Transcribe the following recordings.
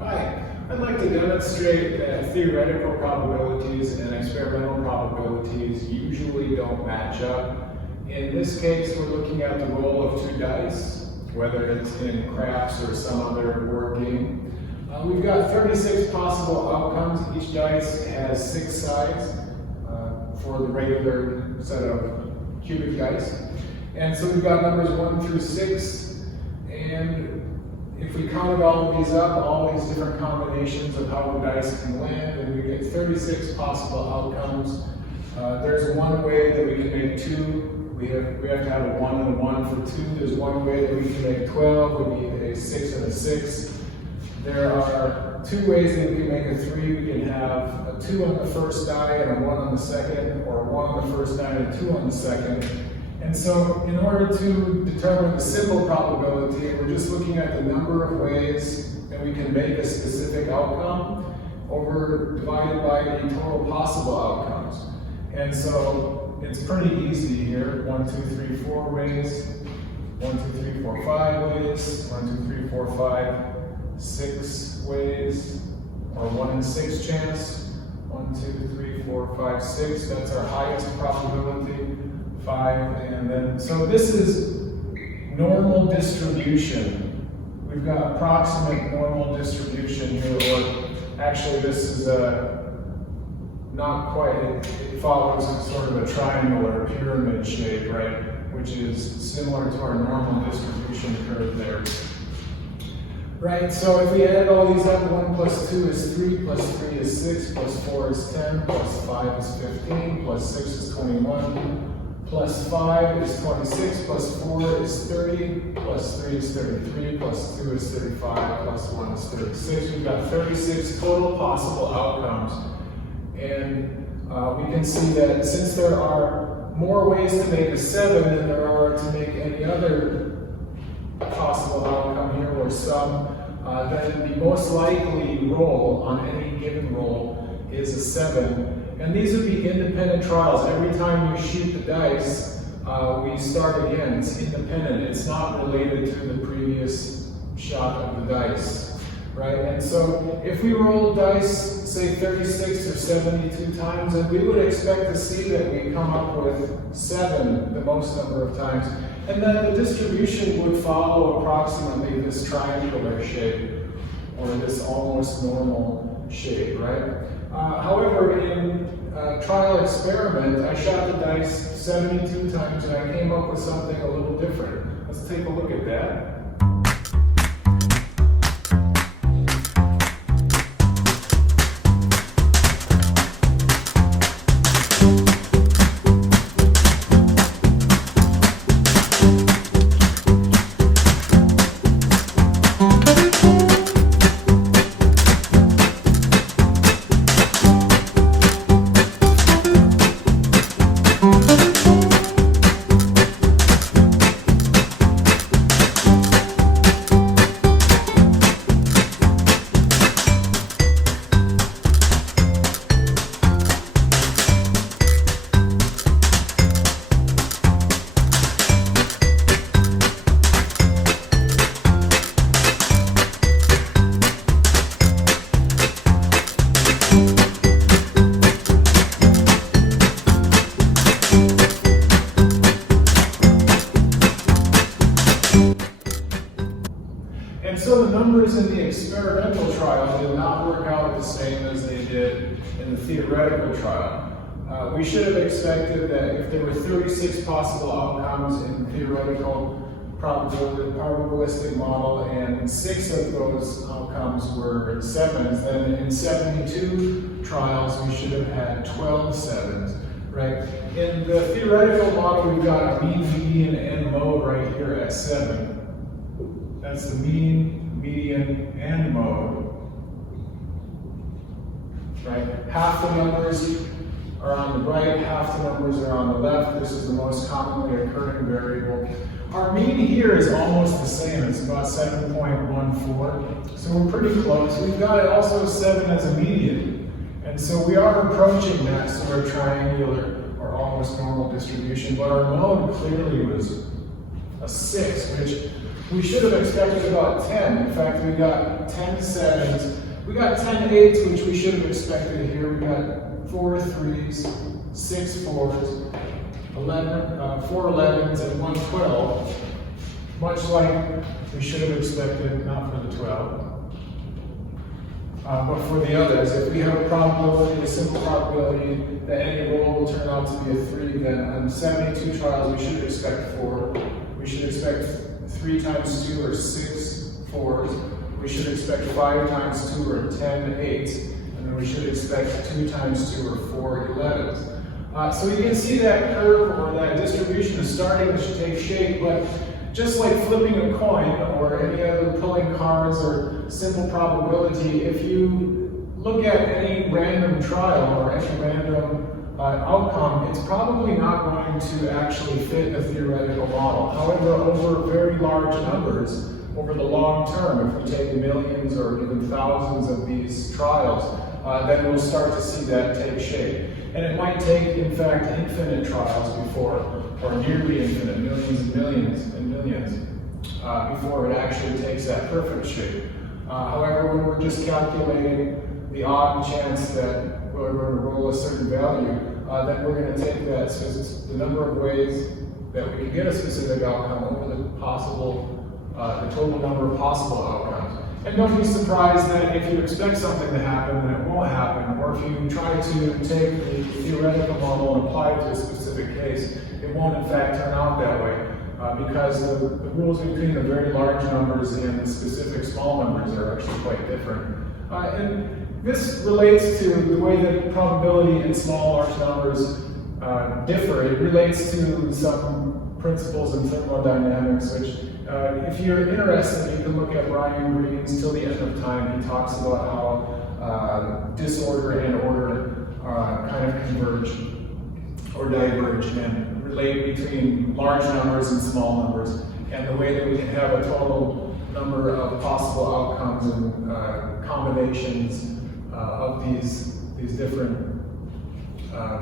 Hi, I'd like to demonstrate that theoretical probabilities and experimental probabilities usually don't match up. In this case, we're looking at the roll of two dice, whether it's in craps or some other board game. We've got 36 possible outcomes. Each dice has 6 sides for the regular set of cubic dice. And so we've got numbers 1 through 6, and if we counted all of these up, all these different combinations of how the dice can land, and we get 36 possible outcomes. There's one way that we can make 2. We have to have a 1 and a 1 for 2. There's one way that we can make 12. We need a 6 and a 6. There are 2 ways that we can make a 3. We can have a 2 on the first die and a 1 on the second, or a 1 on the first die and a 2 on the second. And so in order to determine the simple probability, we're just looking at the number of ways that we can make a specific outcome divided by the total possible outcomes. And so it's pretty easy here. 1, 2, 3, 4 ways. 1, 2, 3, 4, 5 ways. 1, 2, 3, 4, 5, 6 ways. Or 1 in 6 chance. 1, 2, 3, 4, 5, 6. That's our highest probability. 5, and then, so this is normal distribution. We've got approximate normal distribution here, or actually this is not quite, it follows sort of a triangle or a pyramid shape, right? Which is similar to our normal distribution curve there. Right, so if we add all these up, 1 plus 2 is 3, plus 3 is 6, plus 4 is 10, plus 5 is 15, plus 6 is 21, plus 5 is 26, plus 4 is 30, plus 3 is 33, plus 2 is 35, plus 1 is 36. We've got 36 total possible outcomes. And we can see that since there are more ways to make a 7 than there are to make any other possible outcome here, or sum, then the most likely roll on any given roll is a 7. And these would be independent trials. Every time you shoot the dice, we start again. It's independent. It's not related to the previous shot of the dice, right? And so if we roll dice, say 36 or 72 times, then we would expect to see that we come up with 7 the most number of times. And then the distribution would follow approximately this triangular shape, or this almost normal shape, right? However, in trial experiment, I shot the dice 72 times and I came up with something a little different. Let's take a look at that. And so the numbers in the experimental trial did not work out the same as they did in the theoretical trial. We should have expected that if there were 36 possible outcomes in the theoretical probabilistic model and 6 of those outcomes were 7s, then in 72 trials we should have had 12 7s, right? In the theoretical model, we've got a mean, median, and mode right here at 7. That's the mean, median, and mode, right? Half the numbers are on the right, half the numbers are on the left. This is the most commonly occurring variable. Our mean here is almost the same. It's about 7.14. So we're pretty close. We've got also 7 as a median. And so we are approaching that sort of triangular or almost normal distribution. But our mode clearly was a 6, which we should have expected about 10. In fact, we got 10 7s. We got 10 8s, which we should have expected here. We got 4 3s, 6 4s, 4 11s, and 1 12. Much like we should have expected, not for the 12. But for the others, if we have a probability, a simple probability that any roll will turn out to be a 3, then on 72 trials we should expect 4. We should expect 3 times 2 or 6 4s. We should expect 5 times 2 or 10 8s. And then we should expect 2 times 2 or 4 11s. So you can see that curve or that distribution is starting to take shape, but just like flipping a coin or any other pulling cards or simple probability, if you look at any random trial or any random outcome, it's probably not going to actually fit a theoretical model. However, over very large numbers, over the long term, if we take millions or even thousands of these trials, then we'll start to see that take shape. And it might take, in fact, infinite trials before, or nearly infinite, millions and millions and millions, before it actually takes that perfect shape. However, when we're just calculating the odd chance that we're going to roll a certain value, then we're going to take that, the number of ways that we can get a specific outcome over the total number of possible outcomes. And don't be surprised that if you expect something to happen, then it won't happen, or if you try to take the theoretical model and apply it to a specific case, it won't in fact turn out that way, because the rules between the very large numbers and the specific small numbers are actually quite different. And this relates to the way that probability in small, large numbers differ. It relates to some principles in thermodynamics, which if you're interested, you can look at Brian Greene's Till the End of Time. He talks about how disorder and order kind of converge or diverge and relate between large numbers and small numbers, and the way that we can have a total number of possible outcomes and combinations of these different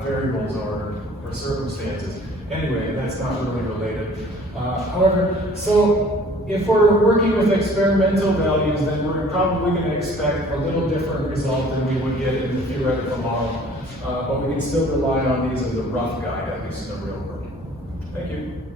variables or circumstances. Anyway, that's not really related. However, so if we're working with experimental values, then we're probably going to expect a little different result than we would get in the theoretical model. But we can still rely on these as a rough guide, at least in the real world. Thank you.